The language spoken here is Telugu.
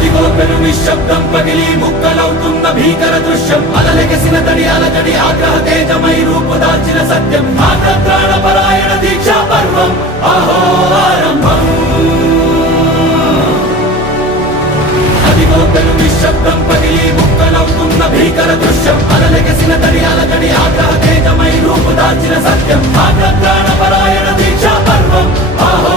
అదిగో పెను నిశ్శబ్దం పగిలి ముక్కలవుతున్న భీకర దృశ్యం అలలెగసిన తడి అలజడి ఆగ్రహ తేజమై రూపుదాల్చిన సత్యం ఆగ్రత్రాణపరాయణ దీక్షా పర్వం అహో ఆరంభం అదిగో పెను నిశ్శబ్దం పగిలి ముక్కలవుతున్న భీకర దృశ్యం అలలెగసిన తడి అలజడి ఆగ్రహ తేజమై రూపుదాల్చిన సత్యం ఆగ్రత్రాణపరాయణ దీక్షా పర్వం అహో